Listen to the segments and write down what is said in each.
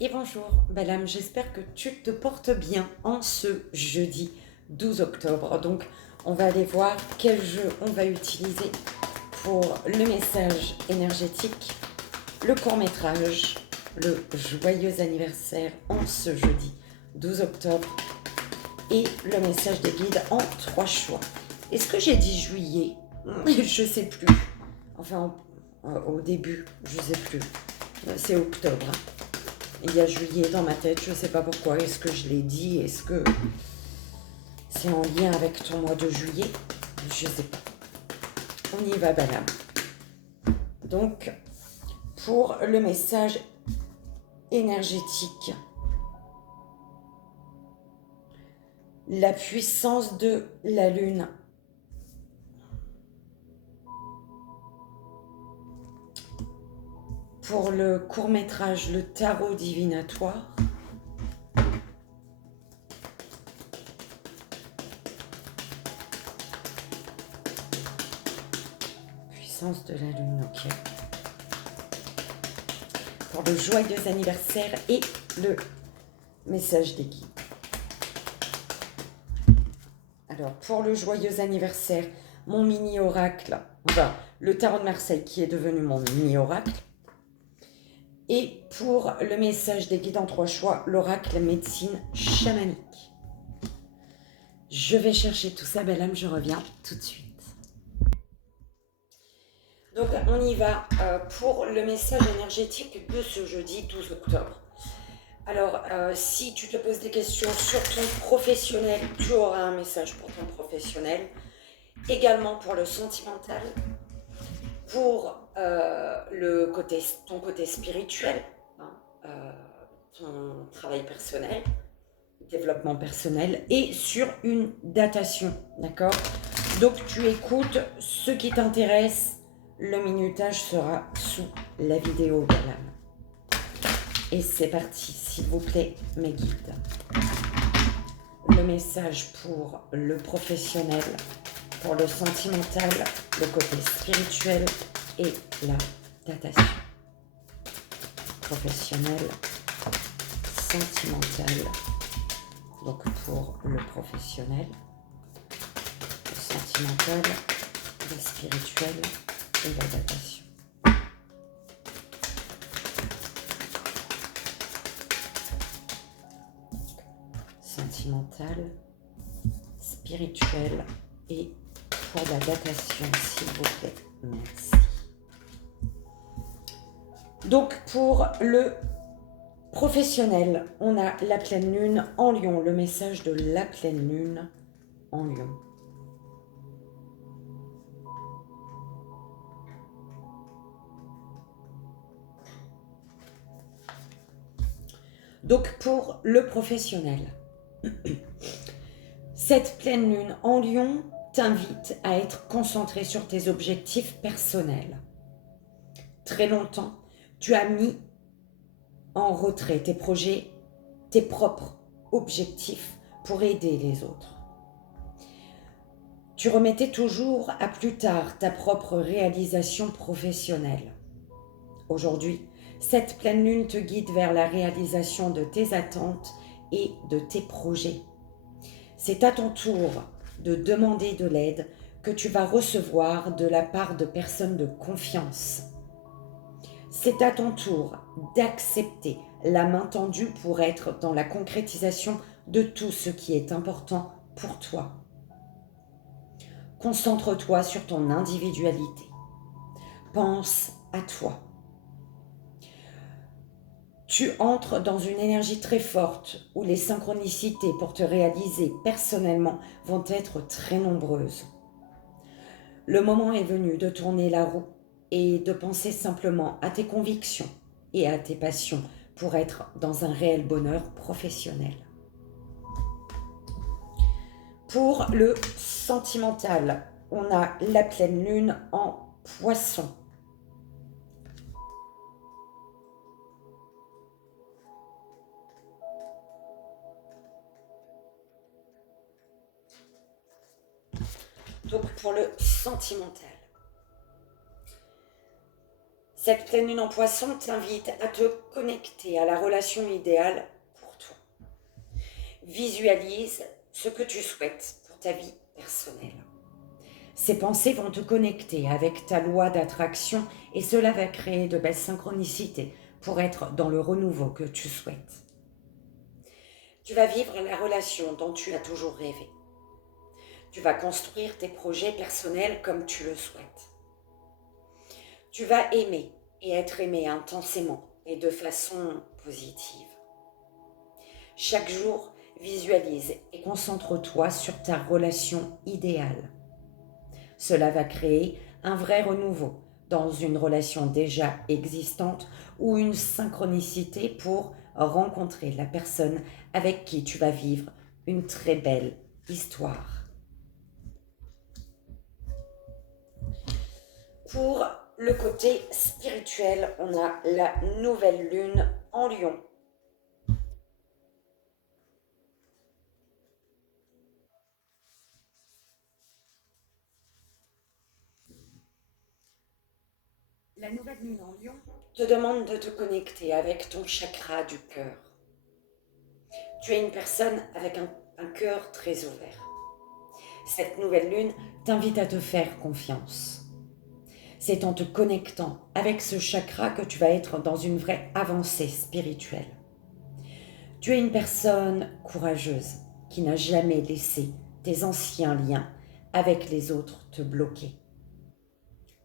Et bonjour, belle âme, j'espère que tu te portes bien en ce jeudi 12 octobre. Donc, on va aller voir quel jeu on va utiliser pour le message énergétique, le court-métrage, le joyeux anniversaire en ce jeudi 12 octobre et le message des guides en 3 choix. Est-ce que j'ai dit juillet? Je sais plus. Enfin, au début, je sais plus. C'est octobre. Il y a juillet dans ma tête, je ne sais pas pourquoi. Est-ce que je l'ai dit? Est-ce que c'est en lien avec ton mois de juillet? Je ne sais pas. On y va, Balam. Donc, pour le message énergétique, la puissance de la lune. Pour le court-métrage, le tarot divinatoire. Puissance de la lune, ok. Pour le joyeux anniversaire et le message des guides. Alors, pour le joyeux anniversaire, mon mini-oracle, enfin, le tarot de Marseille qui est devenu mon mini-oracle. Et pour le message des guides en 3 choix, l'oracle médecine chamanique. Je vais chercher tout ça, belle âme, je reviens tout de suite. Donc, on y va pour le message énergétique de ce jeudi 12 octobre. Alors, si tu te poses des questions sur ton professionnel, tu auras un message pour ton professionnel. Également pour le sentimental, pour ton côté spirituel, ton travail personnel, développement personnel, et sur une datation, d'accord? Donc tu écoutes ce qui t'intéresse, le minutage sera sous la vidéo de l'âme. Et c'est parti, s'il vous plaît, mes guides. Le message pour le professionnel, pour le sentimental, le côté spirituel et la datation. Professionnel, sentimental, donc pour le professionnel, le sentimental, le spirituel et la datation. Sentimental, spirituel et pour la datation, s'il vous plaît. Merci. Donc, pour le professionnel, on a la pleine lune en Lion, le message de la pleine lune en Lion. Donc, pour le professionnel, cette pleine lune en Lion t'invite à être concentré sur tes objectifs personnels. Très longtemps, tu as mis en retrait tes projets, tes propres objectifs pour aider les autres. Tu remettais toujours à plus tard ta propre réalisation professionnelle. Aujourd'hui, cette pleine lune te guide vers la réalisation de tes attentes et de tes projets. C'est à ton tour de demander de l'aide que tu vas recevoir de la part de personnes de confiance. C'est à ton tour d'accepter la main tendue pour être dans la concrétisation de tout ce qui est important pour toi. Concentre-toi sur ton individualité. Pense à toi. Tu entres dans une énergie très forte où les synchronicités pour te réaliser personnellement vont être très nombreuses. Le moment est venu de tourner la roue et de penser simplement à tes convictions et à tes passions pour être dans un réel bonheur professionnel. Pour le sentimental, on a la pleine lune en Poisson. Donc pour le sentimental, Cette pleine lune en poisson t'invite à te connecter à la relation idéale pour toi. Visualise ce que tu souhaites pour ta vie personnelle. Ces pensées vont te connecter avec ta loi d'attraction et cela va créer de belles synchronicités pour être dans le renouveau que tu souhaites. Tu vas vivre la relation dont tu as toujours rêvé. Tu vas construire tes projets personnels comme tu le souhaites. Tu vas aimer et être aimé intensément et de façon positive. Chaque jour, visualise et concentre-toi sur ta relation idéale. Cela va créer un vrai renouveau dans une relation déjà existante ou une synchronicité pour rencontrer la personne avec qui tu vas vivre une très belle histoire. Pour le côté spirituel, on a la nouvelle lune en Lion. La nouvelle lune en Lion te demande de te connecter avec ton chakra du cœur. Tu es une personne avec un cœur très ouvert. Cette nouvelle lune t'invite à te faire confiance. C'est en te connectant avec ce chakra que tu vas être dans une vraie avancée spirituelle. Tu es une personne courageuse qui n'a jamais laissé tes anciens liens avec les autres te bloquer.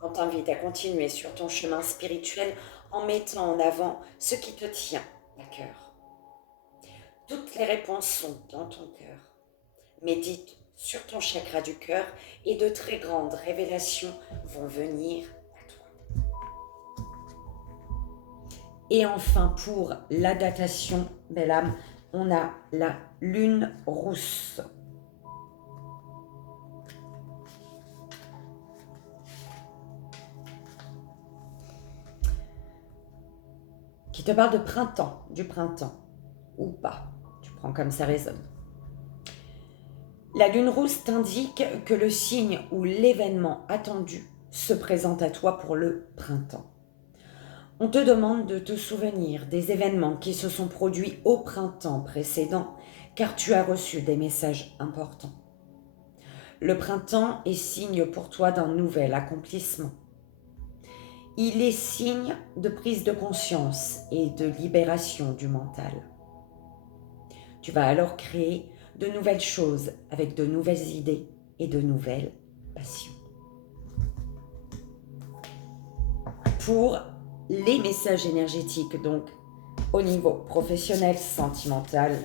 On t'invite à continuer sur ton chemin spirituel en mettant en avant ce qui te tient à cœur. Toutes les réponses sont dans ton cœur. Médite sur ton chakra du cœur et de très grandes révélations vont venir à toi. Et enfin, pour la datation, belle âme, on a la lune rousse. Qui te parle de printemps, du printemps, ou pas, tu prends comme ça résonne. La lune rousse t'indique que le signe ou l'événement attendu se présente à toi pour le printemps. On te demande de te souvenir des événements qui se sont produits au printemps précédent, car tu as reçu des messages importants. Le printemps est signe pour toi d'un nouvel accomplissement. Il est signe de prise de conscience et de libération du mental. Tu vas alors créer de nouvelles choses avec de nouvelles idées et de nouvelles passions. Pour les messages énergétiques, donc au niveau professionnel, sentimental,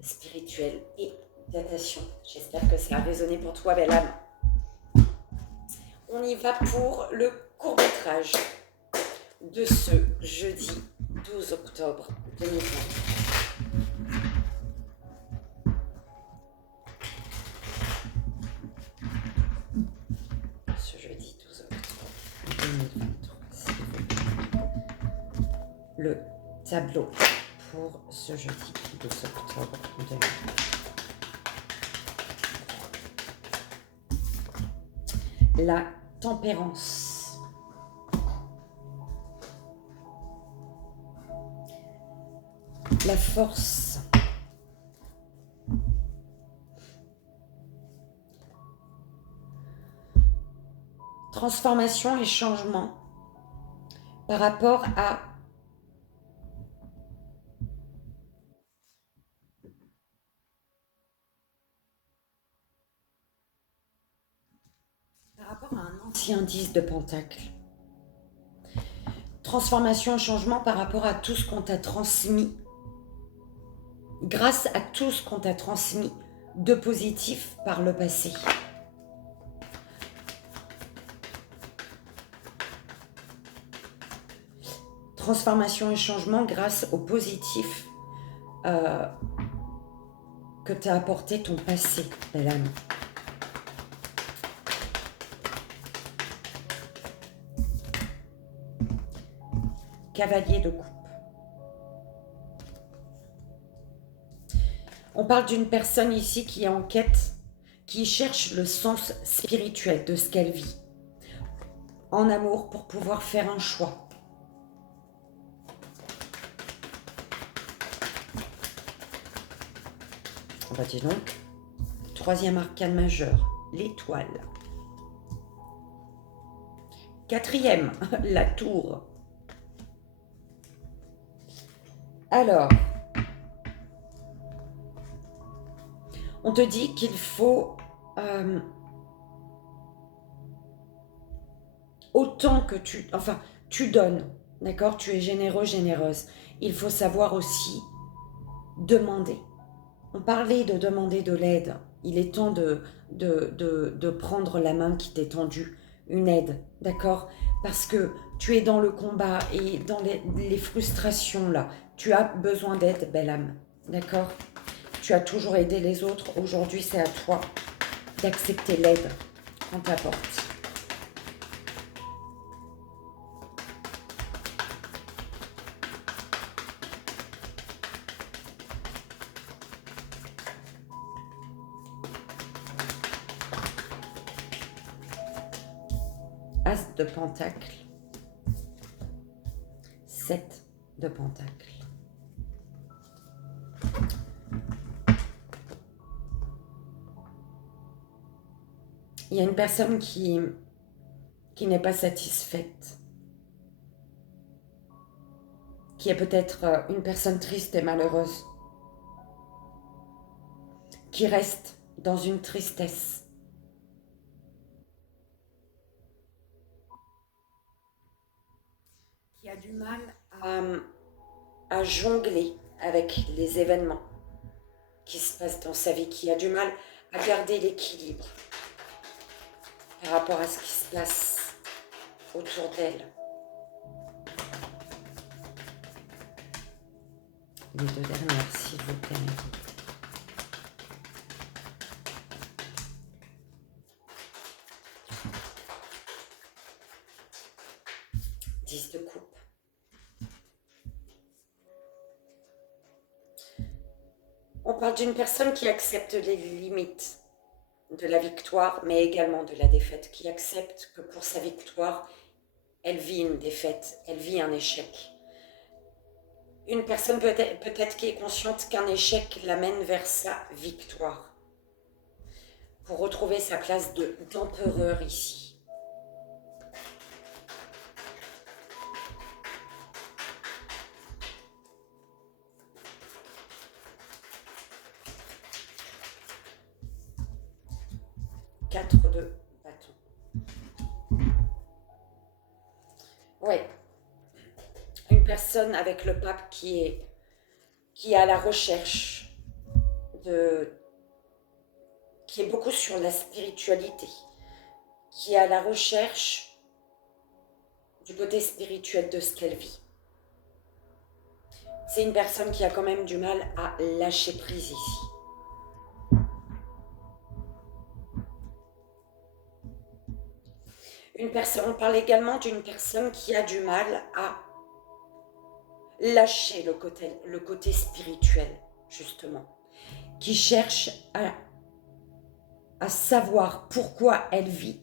spirituel et datation. J'espère que ça a résonné pour toi, belle âme. On y va pour le court-métrage de ce jeudi 12 octobre 2020. Ce jeudi 12 octobre 2023. Le tableau pour ce jeudi 12 octobre 2023. La tempérance. La force. Transformation et changement par rapport à un ancien 10 de pentacle. Transformation et changement par rapport à tout ce qu'on t'a transmis. Grâce à tout ce qu'on t'a transmis de positif par le passé. Transformation et changement grâce au positif que t'a apporté ton passé, belle âme. Cavalier de coupe. On parle d'une personne ici qui est en quête, qui cherche le sens spirituel de ce qu'elle vit. en amour pour pouvoir faire un choix. On va dire donc, troisième arcane majeur, l'étoile. Quatrième, la tour. Alors, on te dit qu'il faut autant que tu donnes, d'accord? Tu es généreux, généreuse. Il faut savoir aussi demander. On parlait de demander de l'aide. Il est temps de prendre la main qui t'est tendue, une aide, d'accord? Parce que tu es dans le combat et dans les frustrations là. Tu as besoin d'aide, belle âme, d'accord? Tu as toujours aidé les autres. Aujourd'hui, c'est à toi d'accepter l'aide qu'on t'apporte. As de Pentacle, 7 de Pentacle. Il y a une personne qui n'est pas satisfaite, qui est peut-être une personne triste et malheureuse, qui reste dans une tristesse. Qui a du mal à jongler avec les événements qui se passent dans sa vie, qui a du mal à garder l'équilibre par rapport à ce qui se passe autour d'elle. Les deux dernières, s'il vous plaît. 10 de coupe. On parle d'une personne qui accepte les limites de la victoire, mais également de la défaite, qui accepte que pour sa victoire, elle vit une défaite, elle vit un échec. Une personne peut-être qui est consciente qu'un échec l'amène vers sa victoire, pour retrouver sa place d'empereur ici. Quatre de bâton. Ouais. Une personne avec le pape qui est à la recherche qui est beaucoup sur la spiritualité, qui est à la recherche du côté spirituel de ce qu'elle vit. C'est une personne qui a quand même du mal à lâcher prise ici. On parle également d'une personne qui a du mal à lâcher le côté spirituel, justement, qui cherche à savoir pourquoi elle vit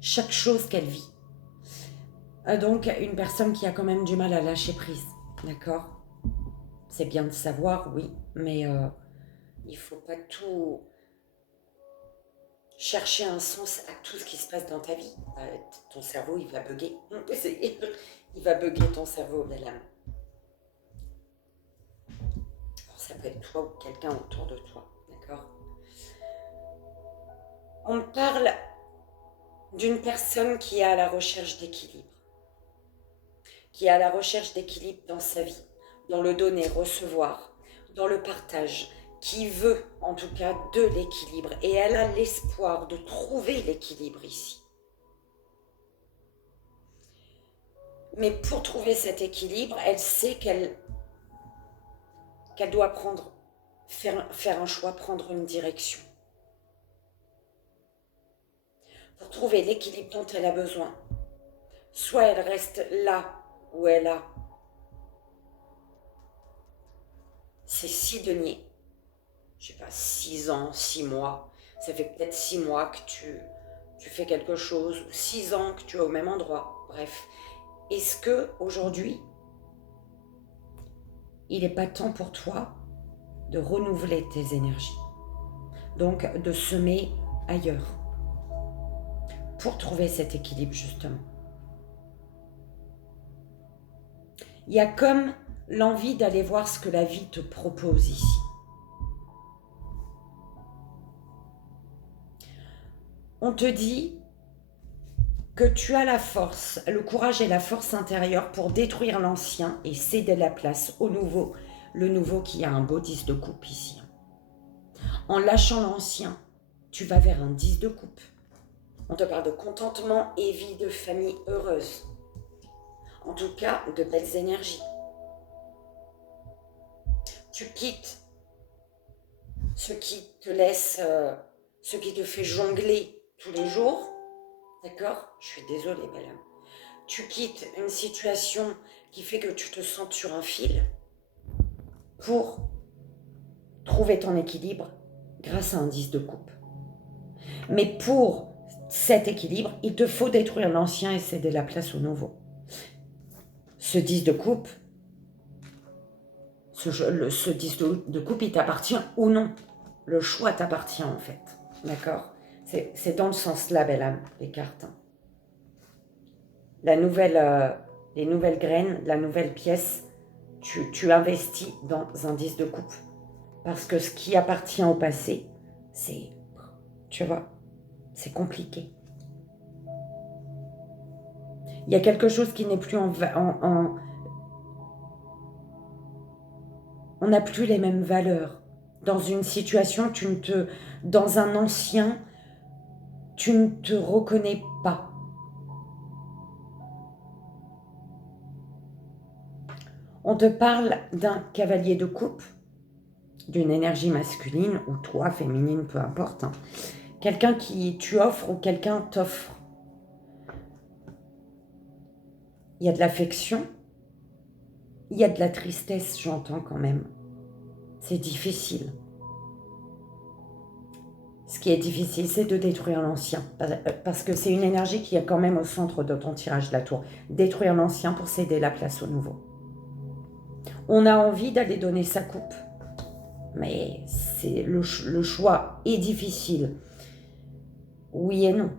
chaque chose qu'elle vit. Donc, une personne qui a quand même du mal à lâcher prise, d'accord? C'est bien de savoir, oui, mais il faut pas tout chercher un sens à tout ce qui se passe dans ta vie. Ton cerveau, il va bugger. Il va bugger ton cerveau, belle âme. Ça peut être toi ou quelqu'un autour de toi, d'accord? On parle d'une personne qui est à la recherche d'équilibre, qui est à la recherche d'équilibre dans sa vie, dans le donner, recevoir, dans le partage, qui veut en tout cas de l'équilibre, et elle a l'espoir de trouver l'équilibre ici. Mais pour trouver cet équilibre, elle sait qu'elle doit faire un choix, prendre une direction. Pour trouver l'équilibre dont elle a besoin, soit elle reste là où elle a ses 6 deniers, je sais pas, 6 ans, 6 mois, ça fait peut-être 6 mois que tu fais quelque chose, ou 6 ans que tu es au même endroit, bref. Est-ce que aujourd'hui, il n'est pas temps pour toi de renouveler tes énergies? Donc de semer ailleurs pour trouver cet équilibre justement. Il y a comme l'envie d'aller voir ce que la vie te propose ici. On te dit que tu as la force, le courage et la force intérieure pour détruire l'ancien et céder la place au nouveau, le nouveau qui a un beau 10 de coupe ici. En lâchant l'ancien, tu vas vers un 10 de coupe. On te parle de contentement et vie de famille heureuse. En tout cas, de belles énergies. Tu quittes ce qui te laisse, ce qui te fait jongler tous les jours. D'accord? Je suis désolée, belle âme. Tu quittes une situation qui fait que tu te sens sur un fil pour trouver ton équilibre grâce à un 10 de coupe. Mais pour cet équilibre, il te faut détruire l'ancien et céder la place au nouveau. Ce 10 de coupe, ce 10 de coupe, il t'appartient ou non. Le choix t'appartient en fait. D'accord? C'est dans le sens là, belle âme, les cartes. Les nouvelles graines, la nouvelle pièce, tu investis dans un 10 de coupe. Parce que ce qui appartient au passé, c'est, tu vois, c'est compliqué. Il y a quelque chose qui n'est plus on n'a plus les mêmes valeurs. Dans une situation, dans un ancien, tu ne te reconnais pas. On te parle d'un cavalier de coupe, d'une énergie masculine ou toi, féminine, peu importe. Quelqu'un qui tu offres ou quelqu'un t'offre. Il y a de l'affection, il y a de la tristesse, j'entends quand même. C'est difficile. Ce qui est difficile, c'est de détruire l'ancien. Parce que c'est une énergie qui est quand même au centre de ton tirage de la tour. Détruire l'ancien pour céder la place au nouveau. On a envie d'aller donner sa coupe. Mais le choix est difficile. Oui et non.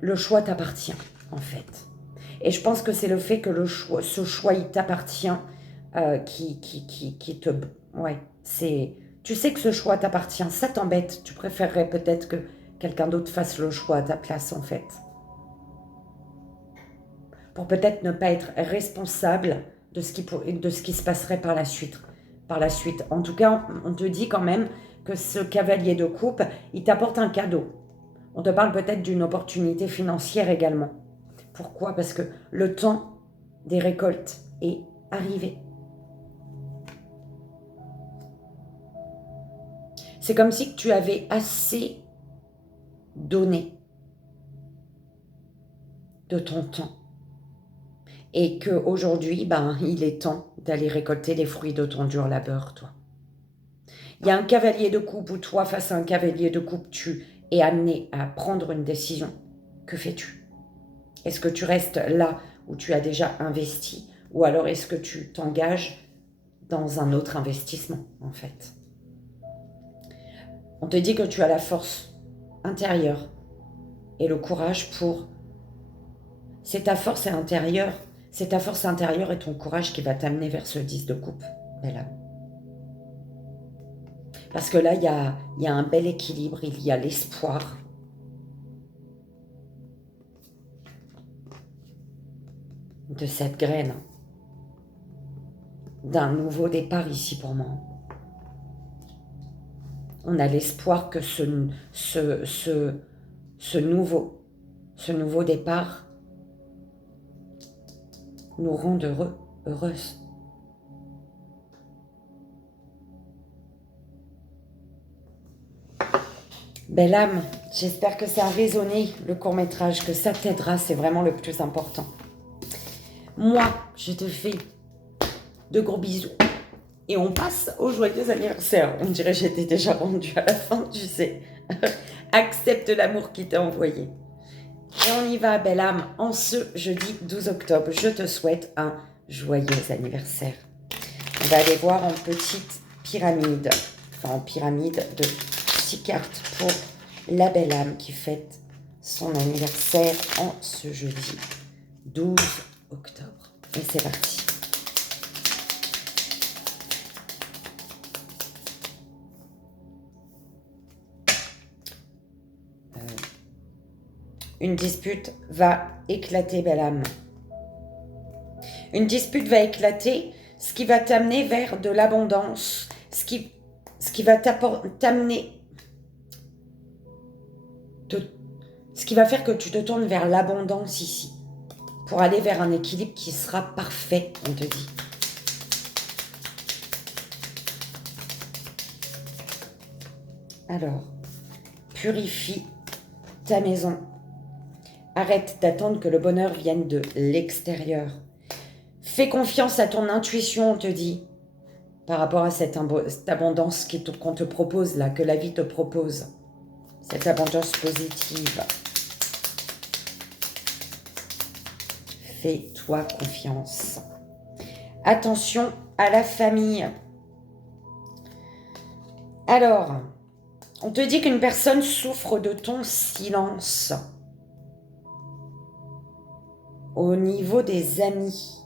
Le choix t'appartient, en fait. Et je pense que c'est le fait que ce choix, il t'appartient qui te... Ouais, c'est... Tu sais que ce choix t'appartient, ça t'embête. Tu préférerais peut-être que quelqu'un d'autre fasse le choix à ta place, en fait. Pour peut-être ne pas être responsable de ce qui se passerait par la suite. En tout cas, on te dit quand même que ce cavalier de coupe, il t'apporte un cadeau. On te parle peut-être d'une opportunité financière également. Pourquoi? Parce que le temps des récoltes est arrivé. C'est comme si tu avais assez donné de ton temps. Et qu'aujourd'hui, il est temps d'aller récolter les fruits de ton dur labeur, toi. Il y a un cavalier de coupe où toi, face à un cavalier de coupe, tu es amené à prendre une décision. Que fais-tu? Est-ce que tu restes là où tu as déjà investi? Ou alors est-ce que tu t'engages dans un autre investissement, en fait? On te dit que tu as la force intérieure et le courage pour... C'est ta force intérieure et ton courage qui va t'amener vers ce 10 de coupe, belle âme. Parce que là, il y a un bel équilibre, il y a l'espoir. De cette graine. D'un nouveau départ ici pour moi. On a l'espoir que ce nouveau départ nous rende heureuses. Belle âme, j'espère que ça a résonné le court-métrage, que ça t'aidera, c'est vraiment le plus important. Moi, je te fais de gros bisous. Et on passe au joyeux anniversaire. On dirait que j'étais déjà rendue à la fin, tu sais. Accepte l'amour qui t'a envoyé. Et on y va, belle âme, en ce jeudi 12 octobre. Je te souhaite un joyeux anniversaire. On va aller voir en petite pyramide, enfin en pyramide de 6 cartes pour la belle âme qui fête son anniversaire en ce jeudi 12 octobre. Et c'est parti. Une dispute va éclater, belle âme. Une dispute va éclater, ce qui va t'amener vers de l'abondance, ce qui va t'amener, ce qui va faire que tu te tournes vers l'abondance ici, pour aller vers un équilibre qui sera parfait, on te dit. Alors, purifie ta maison. Arrête d'attendre que le bonheur vienne de l'extérieur. Fais confiance à ton intuition, on te dit, par rapport à cette abondance qu'on te propose là, que la vie te propose. Cette abondance positive. Fais-toi confiance. Attention à la famille. Alors, on te dit qu'une personne souffre de ton silence. Au niveau des amis.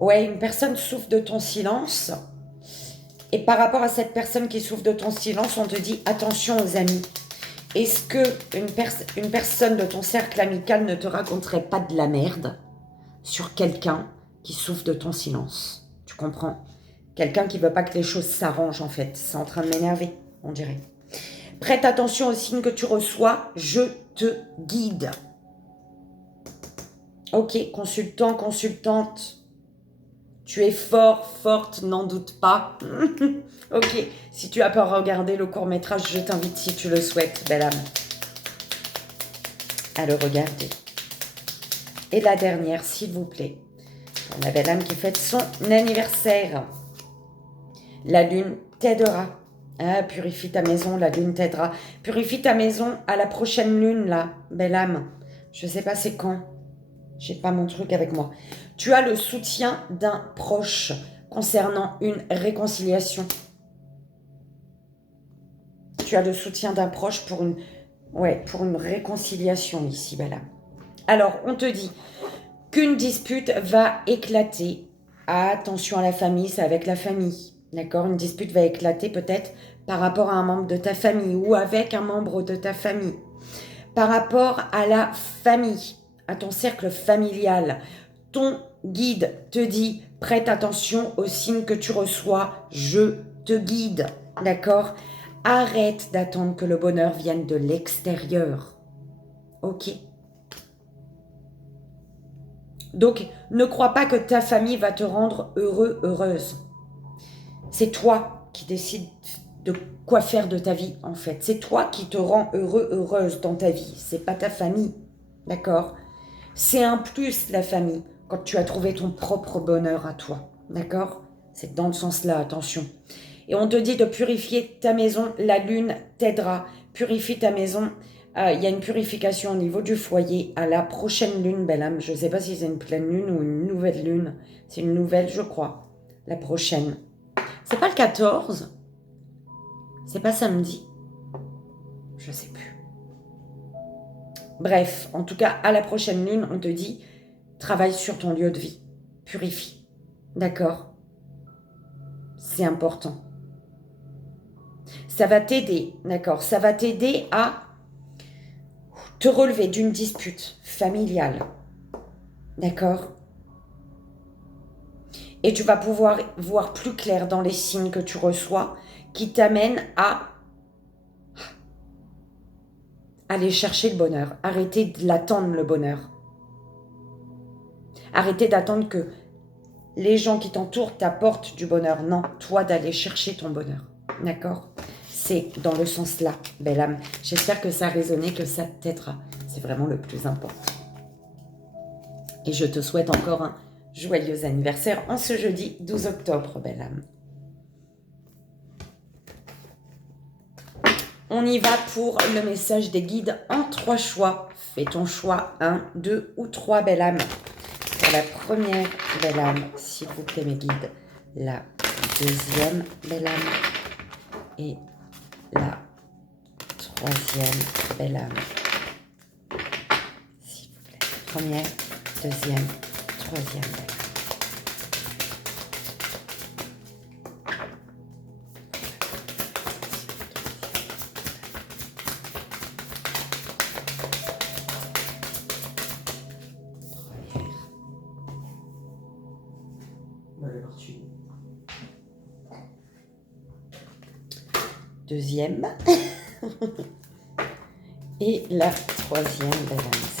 Ouais, une personne souffre de ton silence. Et par rapport à cette personne qui souffre de ton silence, on te dit attention aux amis. Est-ce que une personne de ton cercle amical ne te raconterait pas de la merde sur quelqu'un qui souffre de ton silence? Tu comprends? Quelqu'un qui veut pas que les choses s'arrangent en fait. C'est en train de m'énerver, on dirait. Prête attention aux signes que tu reçois. Je te guide. Ok, consultant, consultante. Tu es fort, forte, n'en doute pas. Ok, si tu n'as pas regardé le court-métrage, je t'invite, si tu le souhaites, belle âme, à le regarder. Et la dernière, s'il vous plaît, pour la belle âme qui fête son anniversaire. La lune t'aidera. Ah, purifie ta maison, la lune t'aidera. Purifie ta maison à la prochaine lune, là, belle âme. Je ne sais pas c'est quand. J'ai pas mon truc avec moi. Tu as le soutien d'un proche concernant une réconciliation. Tu as le soutien d'un proche pour une réconciliation ici, belle âme. Alors, on te dit qu'une dispute va éclater. Attention à la famille, c'est avec la famille. D'accord? Une dispute va éclater peut-être par rapport à un membre de ta famille ou avec un membre de ta famille. Par rapport à la famille, à ton cercle familial, ton guide te dit prête attention aux signes que tu reçois, je te guide, d'accord? Arrête d'attendre que le bonheur vienne de l'extérieur, ok? Donc, ne crois pas que ta famille va te rendre heureux, heureuse. C'est toi qui décides de quoi faire de ta vie, en fait. C'est toi qui te rends heureux, heureuse dans ta vie. C'est pas ta famille, d'accord? C'est un plus, la famille, quand tu as trouvé ton propre bonheur à toi. D'accord? C'est dans le sens-là, attention. Et on te dit de purifier ta maison, la lune t'aidera. Purifie ta maison. Il y a une purification au niveau du foyer à la prochaine lune, belle âme. Je ne sais pas si c'est une pleine lune ou une nouvelle lune. C'est une nouvelle, je crois. La prochaine. C'est pas le 14? C'est pas samedi? Je sais plus. Bref, en tout cas, à la prochaine lune, on te dit, travaille sur ton lieu de vie, purifie, d'accord? C'est important. Ça va t'aider, d'accord? Ça va t'aider à te relever d'une dispute familiale, d'accord? Et tu vas pouvoir voir plus clair dans les signes que tu reçois qui t'amènent à aller chercher le bonheur. Arrêtez de l'attendre, le bonheur. Arrêtez d'attendre que les gens qui t'entourent t'apportent du bonheur. Non, toi d'aller chercher ton bonheur. D'accord? C'est dans le sens là, belle âme. J'espère que ça a résonné, que ça t'aidera. C'est vraiment le plus important. Et je te souhaite encore un joyeux anniversaire en ce jeudi 12 octobre, belle âme. On y va pour le message des guides en 3 choix. Fais ton choix, 1, 2 ou 3, belle âme. Pour la première belle âme, s'il vous plaît mes guides. La deuxième belle âme. Et la troisième belle âme. S'il vous plaît. Première, deuxième, troisième belle âme. Deuxième. Et la troisième balance.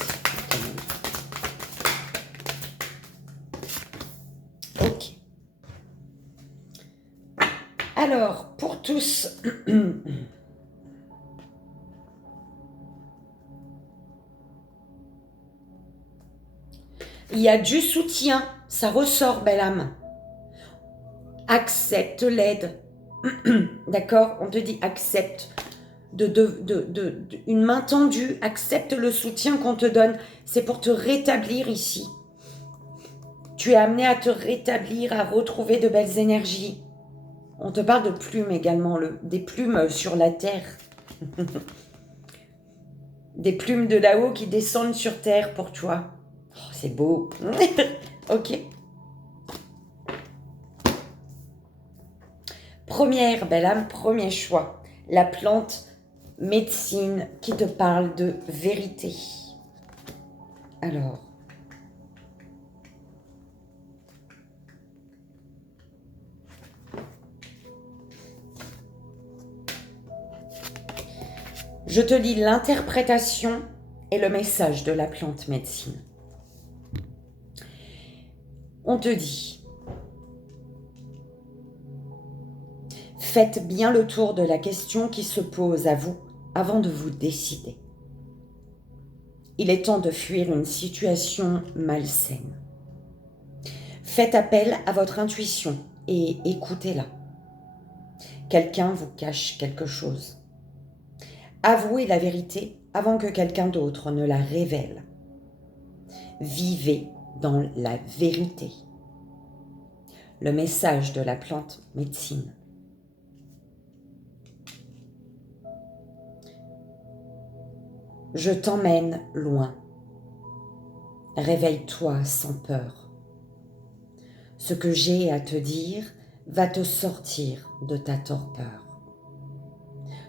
Ok. Alors, pour tous, il y a du soutien. Ça ressort, belle âme. Accepte l'aide. D'accord? On te dit accepte une main tendue, accepte le soutien qu'on te donne. C'est pour te rétablir ici. Tu es amené à te rétablir, à retrouver de belles énergies. On te parle de plumes également, des plumes sur la terre. Des plumes de là-haut qui descendent sur terre pour toi. Oh, c'est beau. Ok. Première belle âme, premier choix. La plante médecine qui te parle de vérité. Alors. Je te lis l'interprétation et le message de la plante médecine. On te dit, faites bien le tour de la question qui se pose à vous avant de vous décider. Il est temps de fuir une situation malsaine. Faites appel à votre intuition et écoutez-la. Quelqu'un vous cache quelque chose. Avouez la vérité avant que quelqu'un d'autre ne la révèle. Vivez dans la vérité. Le message de la plante médecine. Je t'emmène loin. Réveille-toi sans peur. Ce que j'ai à te dire va te sortir de ta torpeur.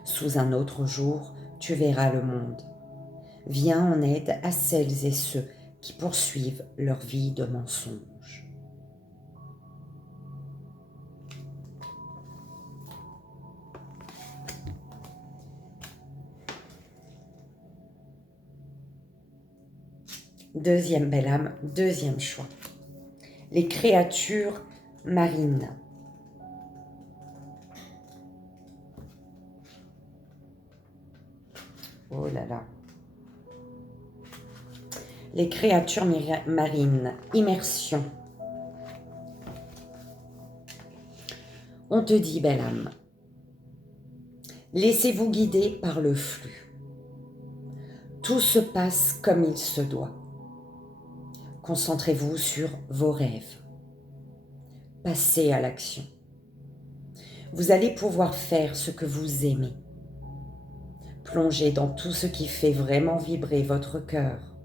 Sous un autre jour, tu verras le monde. Viens en aide à celles et ceux qui poursuivent leur vie de mensonge. Deuxième belle âme, deuxième choix. Les créatures marines. Oh là là. Les créatures marines. Immersion. On te dit, belle âme, laissez-vous guider par le flux. Tout se passe comme il se doit. Concentrez-vous sur vos rêves. Passez à l'action. Vous allez pouvoir faire ce que vous aimez. Plongez dans tout ce qui fait vraiment vibrer votre cœur.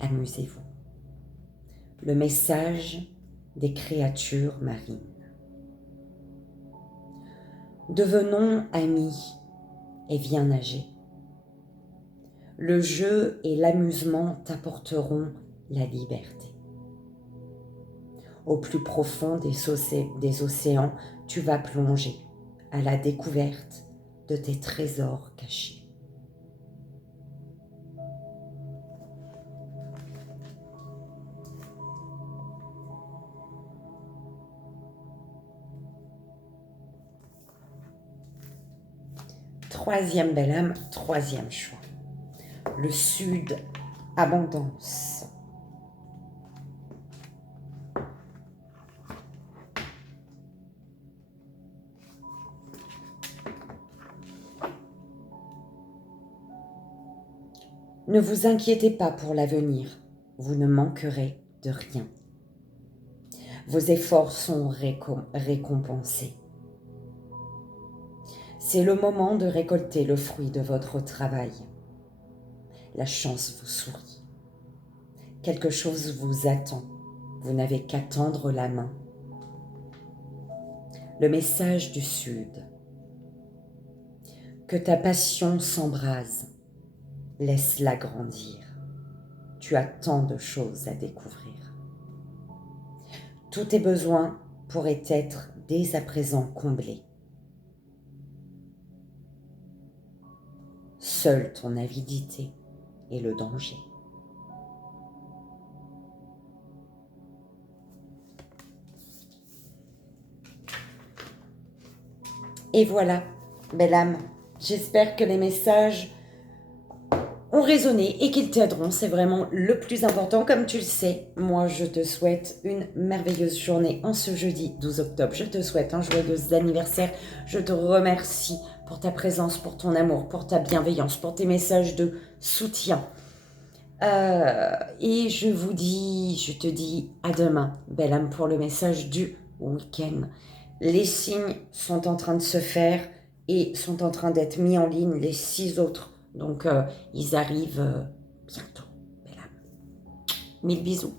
Amusez-vous. Le message des créatures marines. Devenons amis et viens nager. Le jeu et l'amusement t'apporteront la liberté. Au plus profond des océans, tu vas plonger à la découverte de tes trésors cachés. Troisième belle âme, troisième choix. Le sud, abondance. Ne vous inquiétez pas pour l'avenir, vous ne manquerez de rien. Vos efforts sont récompensés. C'est le moment de récolter le fruit de votre travail. La chance vous sourit. Quelque chose vous attend. Vous n'avez qu'à tendre la main. Le message du Sud. Que ta passion s'embrase. Laisse-la grandir. Tu as tant de choses à découvrir. Tous tes besoins pourraient être dès à présent comblés. Seule ton avidité est le danger. Et voilà, belle âme, j'espère que les messages ont résonné et qu'ils t'aideront. C'est vraiment le plus important, comme tu le sais. Moi, je te souhaite une merveilleuse journée en ce jeudi 12 octobre. Je te souhaite un joyeux anniversaire. Je te remercie pour ta présence, pour ton amour, pour ta bienveillance, pour tes messages de soutien. Et je te dis à demain, belle âme, pour le message du week-end. Les signes sont en train de se faire et sont en train d'être mis en ligne, les 6 autres. Donc, ils arrivent bientôt. Belle âme. 1000 bisous.